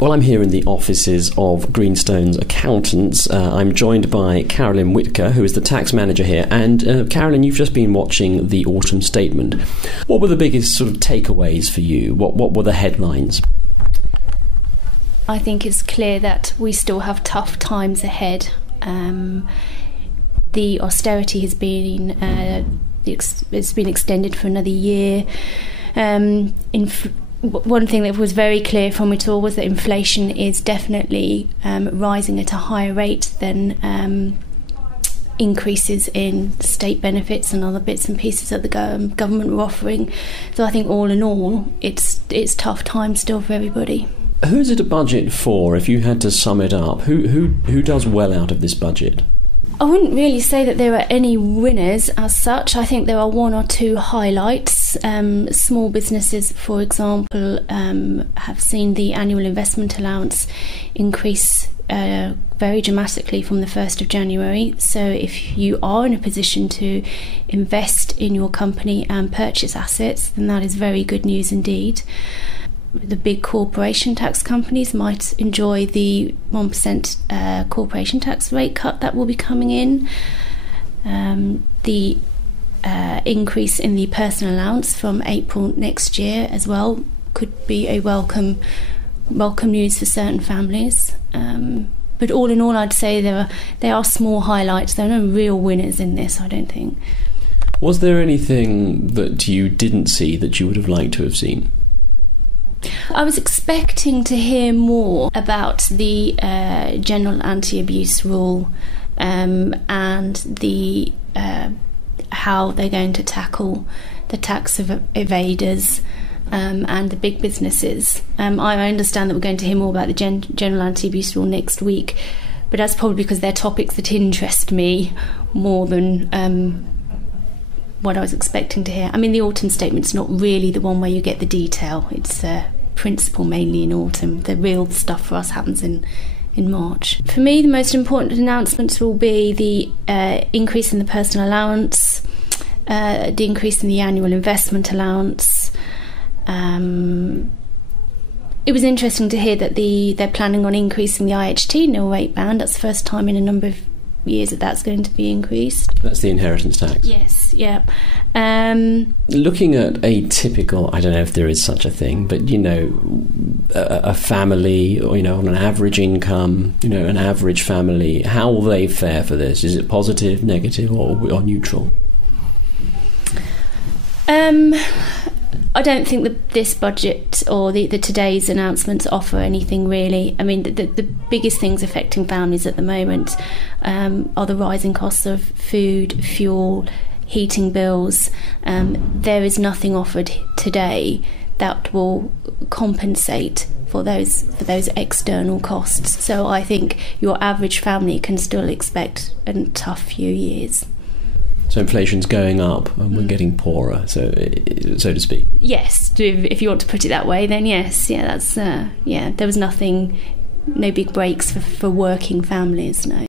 Well, I'm here in the offices of Greenstone's accountants. I'm joined by Carolyn Whitaker, who is the tax manager here. And Carolyn, you've just been watching the autumn statement. What were the biggest sort of takeaways for you? What were the headlines? I think it's clear that we still have tough times ahead. The austerity has been it's been extended for another year. One thing that was very clear from it all was that inflation is definitely rising at a higher rate than increases in state benefits and other bits and pieces that the government were offering. So I think all in all, it's tough times still for everybody. Who's it a budget for, if you had to sum it up? Who does well out of this budget? I wouldn't really say that there are any winners as such. I think there are one or two highlights. Small businesses, for example, have seen the annual investment allowance increase very dramatically from the 1st of January. So if you are in a position to invest in your company and purchase assets, then that is very good news indeed. The big corporation tax companies might enjoy the 1% corporation tax rate cut that will be coming in. The increase in the personal allowance from April next year as well could be a welcome news for certain families. But all in all, I'd say there are small highlights. There are no real winners in this, I don't think. Was there anything that you didn't see that you would have liked to have seen? I was expecting to hear more about the general anti-abuse rule and the how they're going to tackle the tax evaders and the big businesses. I understand that we're going to hear more about the general anti-abuse rule next week, but that's probably because they're topics that interest me more than what I was expecting to hear. I mean, the autumn statement's not really the one where you get the detail. It's principle mainly in autumn. The real stuff for us happens in March. For me, the most important announcements will be the increase in the personal allowance, the increase in the annual investment allowance. It was interesting to hear that they're planning on increasing the IHT nil rate band. That's the first time in a number of years that's going to be increased. That's the inheritance tax. Yes, yeah. Looking at a typical, I don't know if there is such a thing, but a family, or on an average income, an average family, how will they fare for this? Is it positive, negative, or neutral? I don't think that this budget or the today's announcements offer anything really. I mean, the biggest things affecting families at the moment are the rising costs of food, fuel, heating bills. There is nothing offered today that will compensate for those external costs. So I think your average family can still expect a tough few years. So inflation's going up and we're getting poorer, so to speak. Yes, if you want to put it that way, then yes. Yeah, that's there was no big breaks for working families, no.